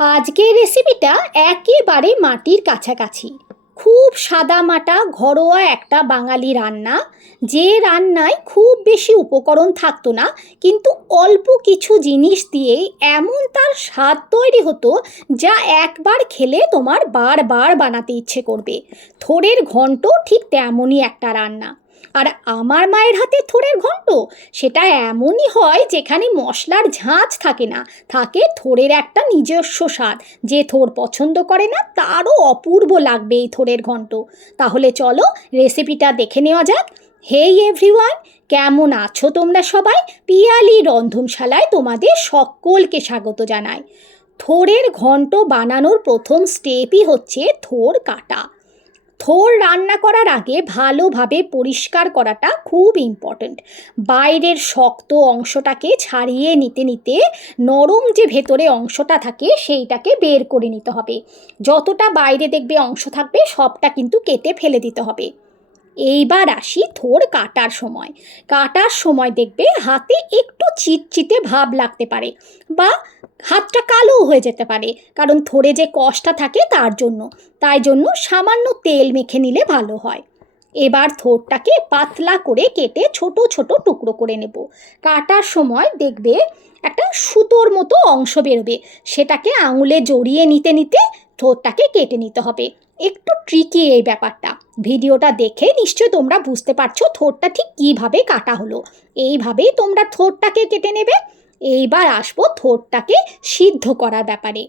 আজকের রেসিপিটা একেবারে মাটির কাছাকাছি। খুব সাদামাটা ঘরোয়া একটা বাঙালি রান্না, যে রান্নায় খুব বেশি উপকরণ থাকতো না, কিন্তু অল্প কিছু জিনিস দিয়েই এমন তার স্বাদ তৈরি হতো যা একবার খেলে তোমার বারবার বানাতে ইচ্ছে করবে। থোড়ের ঘন্ট ঠিক তেমনই একটা রান্না। আর আমার মায়ের হাতে থোড়ের ঘন্ট সেটা এমনই হয় যেখানে মশলার ঝাঁঝ থাকে না, থাকে থোড়ের একটা নিজস্ব স্বাদ। যে থোড় পছন্দ করে না তারও অপূর্ব লাগবে এই থোড়ের ঘন্ট। তাহলে চলো রেসিপিটা দেখে নেওয়া যাক। হেই এভরিওয়ান, কেমন আছো তোমরা সবাই? পিয়ালি রন্ধনশালায় তোমাদের সকলকে স্বাগত জানাই। থোড়ের ঘন্ট বানানোর প্রথম স্টেপই হচ্ছে থোড় কাটা। থোড় রান্না করার আগে ভালোভাবে পরিষ্কার করাটা খুব ইম্পর্ট্যান্ট। বাইরের শক্ত অংশটাকে ছাড়িয়ে নিতে নিতে নরম যে ভেতরে অংশটা থাকে সেইটাকে বের করে নিতে হবে। যতটা বাইরে দেখবে অংশ থাকবে সবটা কিন্তু কেটে ফেলে দিতে হবে। এইবার আসি থোড় কাটার সময়। কাটার সময় দেখবে হাতে একটু চিটচিটে ভাব লাগতে পারে, বা হাতটা কালো হয়ে যেতে পারে, কারণ থোড়ে যে কষটা থাকে তার জন্য। তাই জন্য সামান্য তেল মেখে নিলে ভালো হয়। এবার থোড়টাকে পাতলা করে কেটে ছোট ছোট টুকরো করে নেব। কাটার সময় দেখবে একটা সুতোর মতো অংশ বেরোবে, সেটাকে আঙুলে জড়িয়ে নিতে নিতে থোড়টাকে কেটে নিতে হবে। একটু ট্রিকি এই ব্যাপারটা। ভিডিওটা দেখে নিশ্চয় তোমরা বুঝতে পারছো থোড়টা ঠিক কীভাবে কাটা হলো। এইভাবেই তোমরা থোড়টাকে কেটে নেবে। এইবার আসবো থোড়টাকে সিদ্ধ করার ব্যাপারে।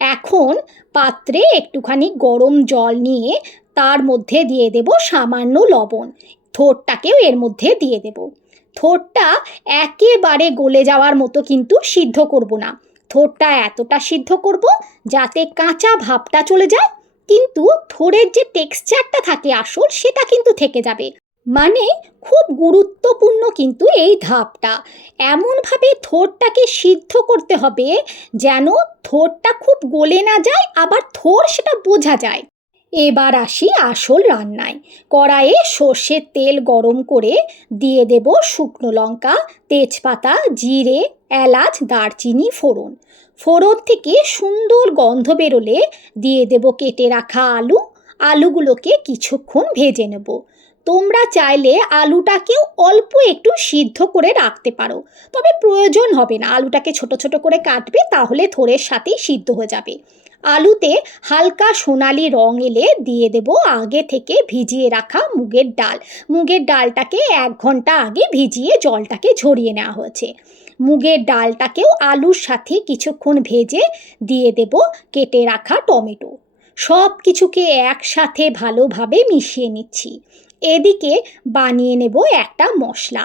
এখন পাত্রে একটুখানি গরম জল নিয়ে তার মধ্যে দিয়ে দেব সামান্য লবণ। থোড়টাকেও এর মধ্যে দিয়ে দেব। থোড়টা একেবারে গলে যাওয়ার মতো কিন্তু সিদ্ধ করব না। থোড়টা এতটা সিদ্ধ করব যাতে কাঁচা ভাবটা চলে যায়, কিন্তু থোড়ের যে টেক্সচারটা থাকে আসল সেটা কিন্তু থেকে যাবে। মানে খুব গুরুত্বপূর্ণ কিন্তু এই ধাপটা। এমনভাবে থোড়টাকে সিদ্ধ করতে হবে যেন থোড়টা খুব গলে না যায়, আবার থোড় সেটা বোঝা যায়। এবার আসি আসল রান্নায়। কড়াইয়ে সর্ষের তেল গরম করে দিয়ে দেব শুকনো লঙ্কা, তেজপাতা, জিরে, এলাচ, দারচিনি, ফোড়ন। ফোড়ন থেকে সুন্দর গন্ধ বেরোলে দিয়ে দেব কেটে রাখা আলু। আলুগুলোকে কিছুক্ষণ ভেজে নেব। তোমরা চাইলে আলুটাকেও অল্প একটু সিদ্ধ করে রাখতে পারো, তবে প্রয়োজন হবে না। আলুটাকে ছোট ছোট করে কাটবে, তাহলে থোড়ের সাথেই সিদ্ধ হয়ে যাবে। আলুতে হালকা সোনালি রং এলে দিয়ে দেব আগে থেকে ভিজিয়ে রাখা মুগের ডাল। মুগের ডালটাকে 1 ঘন্টা আগে ভিজিয়ে জলটাকে ঝরিয়ে নেওয়া হয়েছে। মুগের ডালটাকেও আলুর সাথে কিছুক্ষণ ভেজে দিয়ে দেব কেটে রাখা টমেটো। সব কিছুকে একসাথে ভালোভাবে মিশিয়ে নিচ্ছি। এদিকে বানিয়ে নেব একটা মশলা।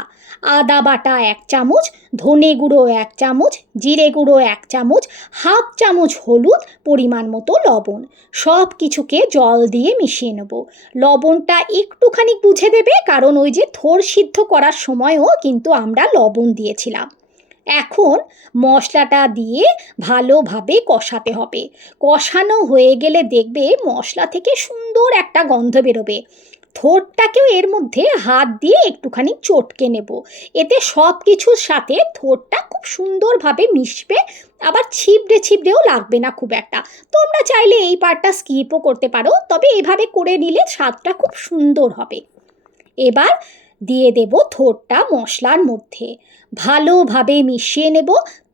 আদা বাটা 1 চামচ, ধনে গুঁড়ো 1 চামচ, জিরে গুঁড়ো 1 চামচ, হাফ চামচ হলুদ, পরিমাণ মতো লবণ। সব কিছুকে জল দিয়ে মিশিয়ে নেব। লবণটা একটুখানি বুঝে দেবে, কারণ ওই যে থোড় সিদ্ধ করার সময়ও কিন্তু আমরা লবণ দিয়েছিলাম। এখন মশলাটা দিয়ে ভালোভাবে কষাতে হবে। কষানো হয়ে গেলে দেখবে মশলা থেকে সুন্দর একটা গন্ধ বেরোবে। থোড়টাকেও এর মধ্যে হাত দিয়ে একটুখানি চটকে নেব। এতে সব কিছুর সাথে থোড়টা খুব সুন্দরভাবে মিশবে, আবার ছিবড়ে ছিবড়েও লাগবে না খুব একটা। তোমরা চাইলে এই পার্টটা স্কিপও করতে পারো, তবে এভাবে করে নিলে স্বাদটা খুব সুন্দর হবে। এবার দিয়ে দেব থোড়টা মশলার মধ্যে। ভালোভাবে মিশিয়ে নেব।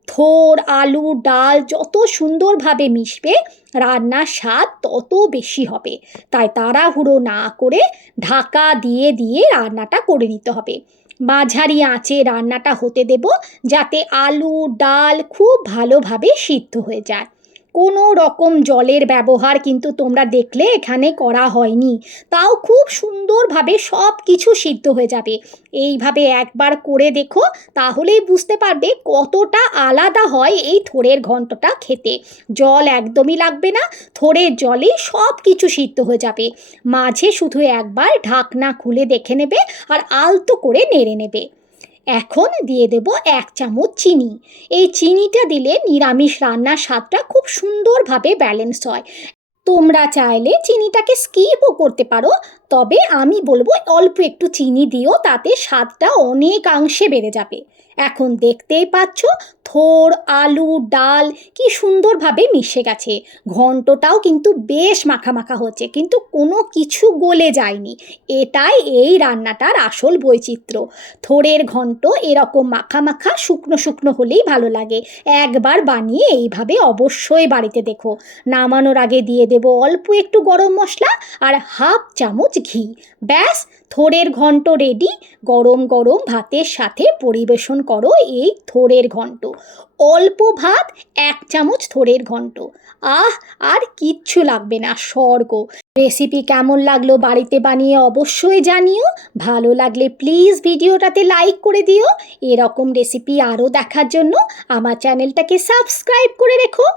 থোড়, আলু, ডাল যত সুন্দরভাবে মিশবে রান্নার স্বাদ তত বেশি হবে। তাই তাড়াহুড়ো না করে ঢাকা দিয়ে দিয়ে রান্নাটা করে নিতে হবে। মাঝারি আঁচে রান্নাটা হতে দেব, যাতে আলু ডাল খুব ভালোভাবে সিদ্ধ হয়ে যায়। কোনো রকম জলের ব্যবহার কিন্তু তোমরা দেখলে এখানে করা হয়নি, তাও খুব সুন্দরভাবে সব কিছু সিদ্ধ হয়ে যাবে। এইভাবে একবার করে দেখো, তাহলেই বুঝতে পারবে কতটা আলাদা হয় এই থোড়ের ঘন্টটা খেতে। জল একদমই লাগবে না, থোড়ের জলেই সব কিছু সিদ্ধ হয়ে যাবে। মাঝে শুধু একবার ঢাকনা খুলে দেখে নেবে আর আলতো করে নেড়ে নেবে। এখন দিয়ে দেব 1 চামচ চিনি। এই চিনিটা দিলে নিরামিষ রান্নার স্বাদটা খুব সুন্দরভাবে ব্যালেন্স হয়। তোমরা চাইলে চিনিটাকে স্কিপও করতে পারো, তবে আমি বলবো অল্প একটু চিনি দিও, তাতে স্বাদটা অনেকাংশে বেড়ে যাবে। এখন দেখতেই পাচ্ছ থোড় আলু ডাল কি সুন্দরভাবে মিশে গেছে। ঘন্টটাও কিন্তু বেশ মাখা মাখা হচ্ছে, কিন্তু কোনো কিছু গলে যায়নি। এটাই এই রান্নাটার আসল বৈচিত্র্য। থোড়ের ঘন্ট এরকম মাখা মাখা শুকনো শুকনো হলেই ভালো লাগে। একবার বানিয়ে এইভাবে অবশ্যই বাড়িতে দেখো। নামানোর আগে দিয়ে দেব অল্প একটু গরম মশলা আর হাফ চামচ ঘি। ব্যাস, থোড়ের ঘন্ট রেডি। গরম গরম ভাতের সাথে পরিবেশন করো এই থোড়ের ঘন্ট। অল্প ভাত, 1 চামচ থোড়ের ঘন্ট। আহ, আর কিচ্ছু লাগবে না, স্বর্গ। রেসিপি কেমন লাগলো বাড়িতে বানিয়ে অবশ্যই জানিও। ভালো লাগলে প্লিজ ভিডিওটাতে লাইক করে দিও। এরকম রেসিপি আরও দেখার জন্য আমার চ্যানেলটাকে সাবস্ক্রাইব করে রেখো।